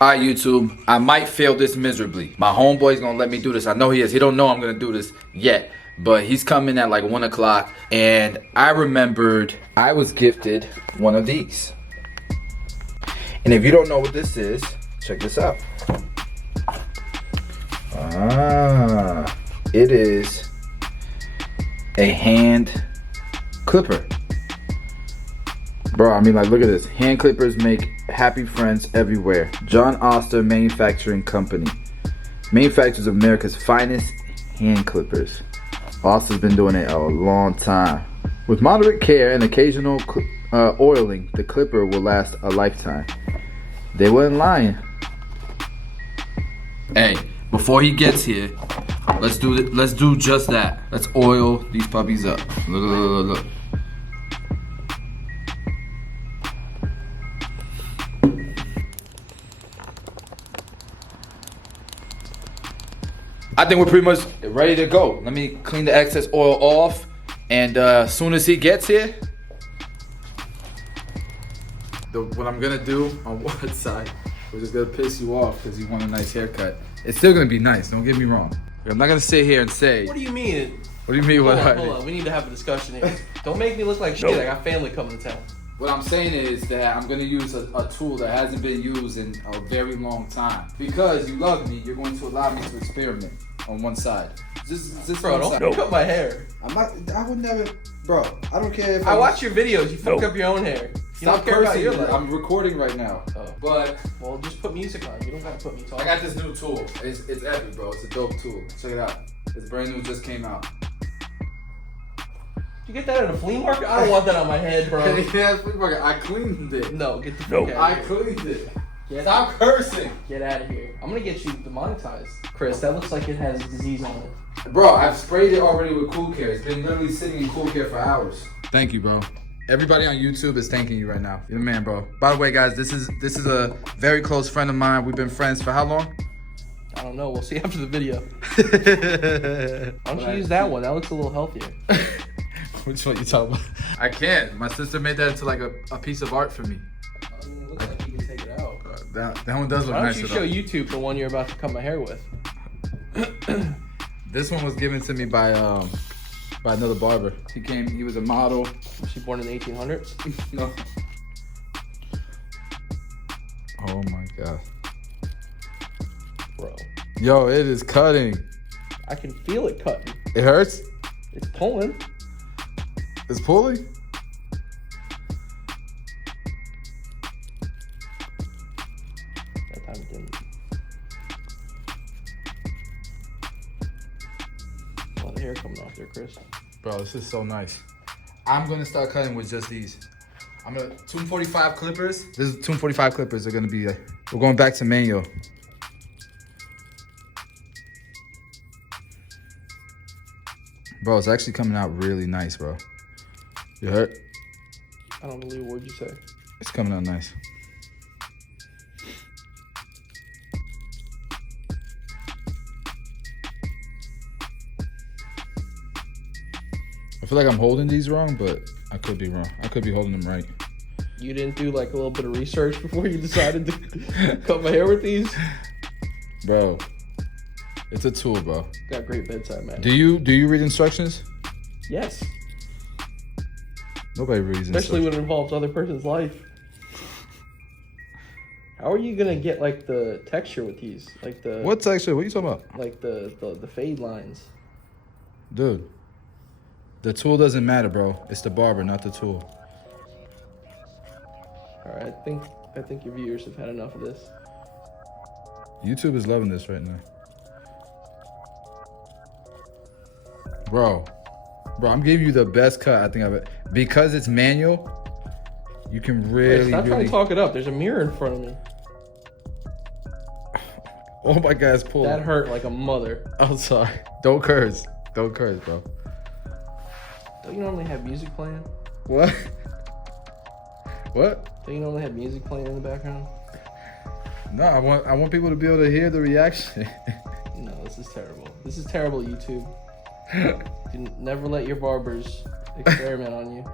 Alright, YouTube, I might fail this miserably. My homeboy's gonna let me do this. I know he is. He don't know I'm gonna do this yet. But he's coming at like 1 o'clock. And I remembered I was gifted one of these. And if you don't know what this is, check this out. It is a hand clipper. Bro, I mean, like, look at this. Hand clippers make happy friends everywhere. John Oster Manufacturing Company manufactures America's finest hand clippers. Oster's been doing it a long time. With moderate care and occasional oiling, the clipper will last a lifetime. They weren't lying. Hey, before he gets here, let's do just that. Let's oil these puppies up. Look. I think we're pretty much ready to go. Let me clean the excess oil off, and as soon as he gets here, what I'm gonna do on one side, we're just gonna piss you off because you want a nice haircut. It's still gonna be nice, don't get me wrong. I'm not gonna sit here and say. What do you mean? What do you mean? Hold on. We need to have a discussion here. Don't make me look like shit. I got family coming to town. What I'm saying is that I'm gonna use a tool that hasn't been used in a very long time. Because you love me, you're going to allow me to experiment on one side. Just bro, don't cut my hair. I would never, bro. I don't care if I watch your videos. You fuck up your own hair. You Stop don't care about cursing. your life. I'm recording right now. Oh. But well, just put music on. You don't gotta put me talking. I got this new tool. It's epic, bro. It's a dope tool. Check it out. It's brand new. Just came out. You get that at a flea market? I don't want that on my head, bro. Yeah, flea market. I cleaned it. No, get the fuck out I of here. cleaned it. Stop cursing. Get out of here. I'm gonna get you demonetized. Chris, that looks like it has disease on it. Bro, I've sprayed it already with Cool Care. It's been literally sitting in Cool Care for hours. Thank you, bro. Everybody on YouTube is thanking you right now. You're the man, bro. By the way, guys, this is a very close friend of mine. We've been friends for how long? I don't know. We'll see after the video. Why don't you use that one? That looks a little healthier. Which one you talking about? I can't. My sister made that into like a piece of art for me. It looks like you can take it out. That one does look Why don't nice. you show YouTube the one you're about to cut my hair with? This one was given to me by another barber. He was a model. Was she born in the 1800s? No. Oh my god. Bro. Yo, it is cutting. I can feel it cutting. It hurts? It's pulling. It's pulling? That time it didn't. A lot of hair coming off there, Chris. Bro, this is so nice. I'm gonna start cutting with just these. I'm gonna 245 clippers. This is 245 clippers are gonna be. We're going back to manual. Bro, it's actually coming out really nice, bro. You hurt? I don't believe a word you say. It's coming out nice. I feel like I'm holding these wrong, but I could be wrong. I could be holding them right. You didn't do like a little bit of research before you decided to cut my hair with these? Bro, it's a tool, bro. Got great bedside manner. Do you read instructions? Yes. Nobody reads instructions. Especially when it involves other person's life. How are you gonna get like the texture with these? Like the What texture? What are you talking about? like the fade lines. Dude, the tool doesn't matter, bro. It's the barber, not the tool. Alright, I think your viewers have had enough of this. YouTube is loving this right now. Bro, I'm giving you the best cut I think of it. Because it's manual, you can really, Wait, stop trying to talk it up. There's a mirror in front of me. Oh my God, it's pulling. That hurt like a mother. I'm sorry. Don't curse. Don't curse, bro. Don't you normally have music playing? What? What? Don't you normally have music playing in the background? No, I want people to be able to hear the reaction. No, this is terrible. This is terrible, YouTube. You never let your barbers experiment on you.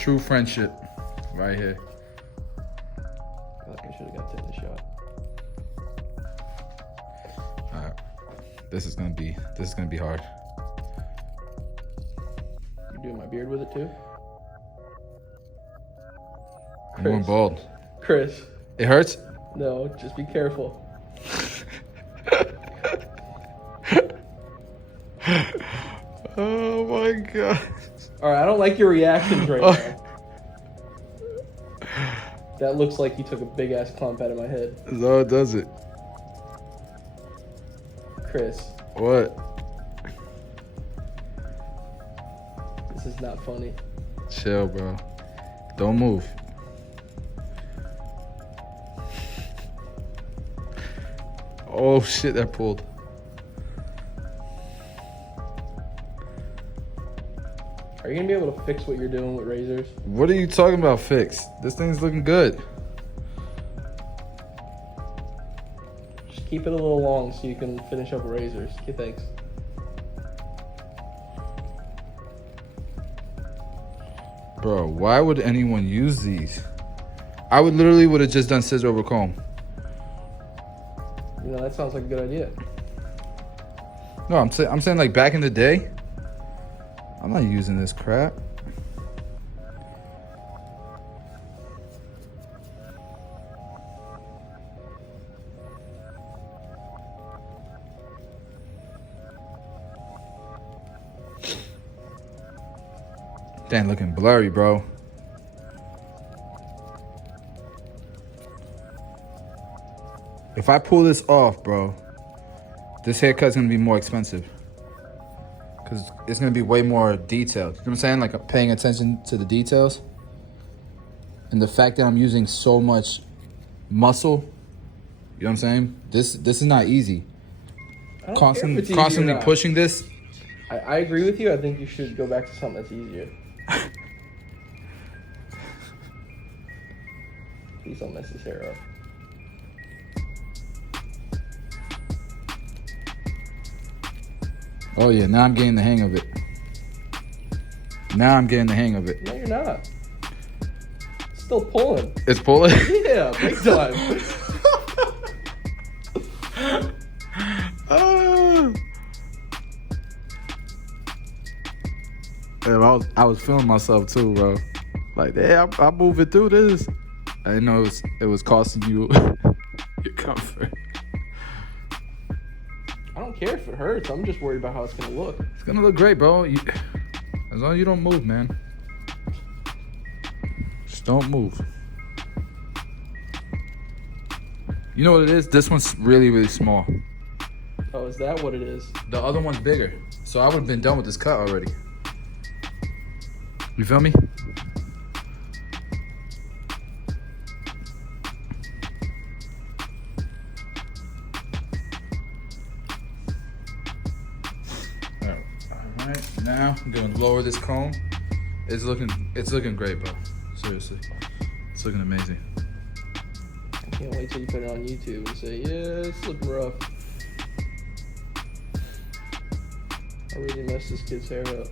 True friendship, right here. I feel like I should have got taken the shot. All right, this is gonna be hard. You doing my beard with it too? I'm going bald. Chris. It hurts? No, just be careful. Oh my god. All right, I don't like your reactions right now. That looks like you took a big ass clump out of my head. No, it doesn't. Chris. What? This is not funny. Chill, bro. Don't move. Oh shit, that pulled. Are you gonna be able to fix what you're doing with razors? What are you talking about, fix? This thing's looking good. Just keep it a little long so you can finish up with razors. Okay, thanks. Bro, why would anyone use these? I would have just done scissor over comb. You know, that sounds like a good idea. No, I'm saying like back in the day. I'm not using this crap. Damn, looking blurry, bro. If I pull this off, bro, this haircut's gonna be more expensive. Because it's gonna be way more detailed. You know what I'm saying? Like, I'm paying attention to the details. And the fact that I'm using so much muscle, you know what I'm saying? This is not easy. I don't care if it's easy or Constantly not. pushing this. I agree with you. I think you should go back to something that's easier. Please don't mess this hair up. Oh yeah, now I'm getting the hang of it. Now I'm getting the hang of it. No, you're not. It's still pulling. It's pulling? Yeah, big time. Damn, I was feeling myself too, bro. Like, damn, I'm moving through this. I didn't know it was costing you your comfort. I don't care if it hurts. I'm just worried about how it's gonna look. It's gonna look great, bro. As long as you don't move, man. Just don't move. You know what it is? This one's really, really small. Oh, is that what it is? The other one's bigger. So I would have been done with this cut already. You feel me? Alright, now I'm gonna lower this comb. It's looking great, bro. Seriously. It's looking amazing. I can't wait till you put it on YouTube and say, yeah, it's looking rough. I really messed this kid's hair up.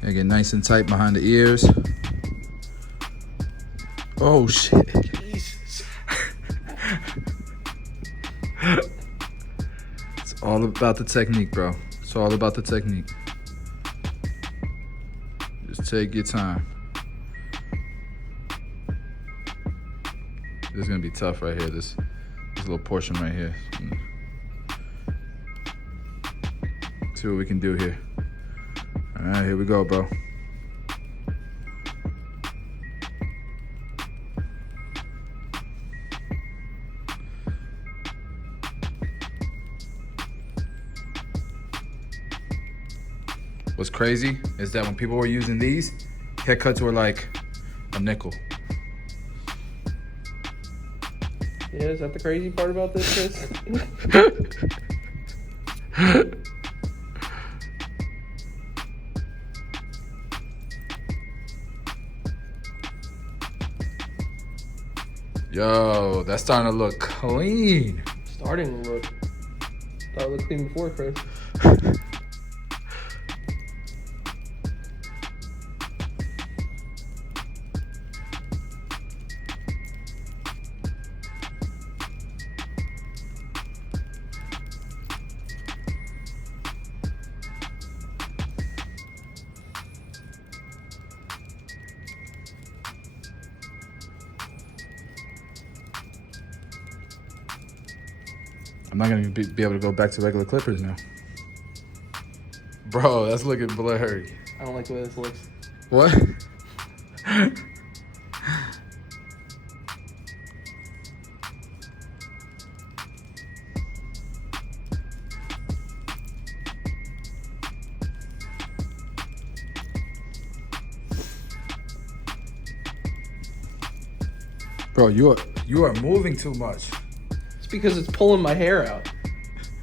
Gotta get nice and tight behind the ears. Oh shit. Jesus. It's all about the technique, bro. It's all about the technique. Just take your time. This is gonna be tough right here. This little portion right here. See what we can do here. All right, here we go, bro. What's crazy is that when people were using these, haircuts were like a nickel. Yeah, is that the crazy part about this, Chris? Yo, that's starting to look clean. Starting to look. Thought it looked clean before, Chris. I'm not gonna be able to go back to regular clippers now. Bro, that's looking blurry. I don't like the way this looks. What? Bro, you are moving too much. It's because it's pulling my hair out.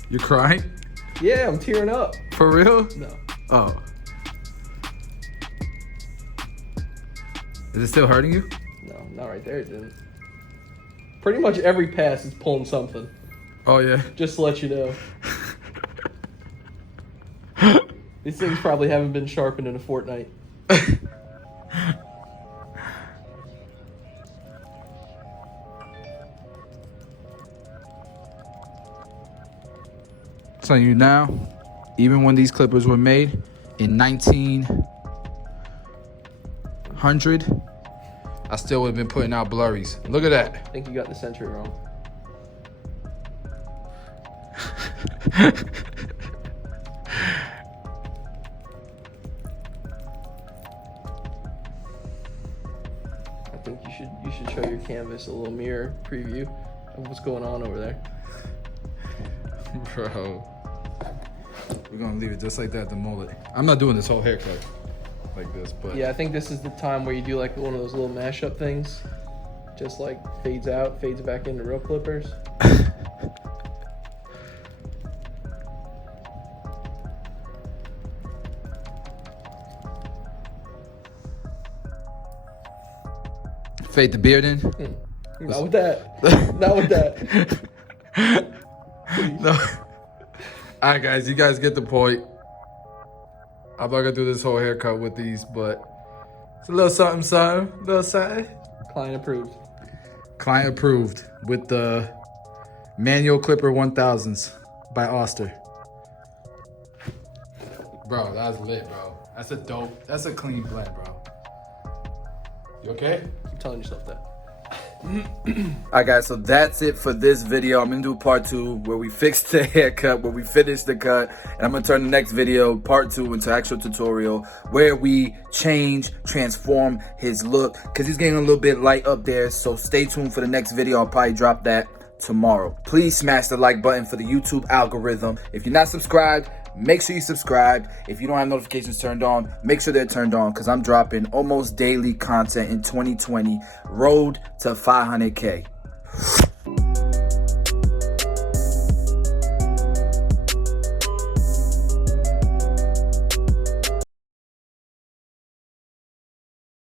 You crying? Yeah, I'm tearing up. For real? No. Oh. Is it still hurting you? No, not right there, it didn't. Pretty much every pass is pulling something. Oh yeah. Just to let you know. These things probably haven't been sharpened in a fortnight. Telling you now, even when these clippers were made in 1900, I still would have been putting out blurries. Look at that. I think you got the century wrong. I think you should show your canvas a little mirror preview of what's going on over there. Bro. We're gonna leave it just like that, the mullet. I'm not doing this whole haircut like this, but Yeah, I think this is the time where you do like one of those little mashup things. Just like fades out, fades back into real clippers. fade the beard in. Not with that. Not with that. No. Alright guys, you guys get the point. I'm not gonna do this whole haircut with these, but it's a little something, something, a little something. Client approved. Client approved with the manual clipper 1000s by Oster. Bro, that's lit, bro. That's a dope, that's a clean blend, bro. You okay? Keep telling yourself that. Alright guys, so that's it for this video. I'm gonna do part 2 where we fix the haircut, where we finish the cut, and I'm gonna turn the next video, part 2, into actual tutorial where we transform his look, because he's getting a little bit light up there. So stay tuned for the next video. I'll probably drop that tomorrow. Please smash the like button for the YouTube algorithm. If you're not subscribed, make sure you subscribe. If you don't have notifications turned on, make sure they're turned on, because I'm dropping almost daily content in 2020. Road to 500K.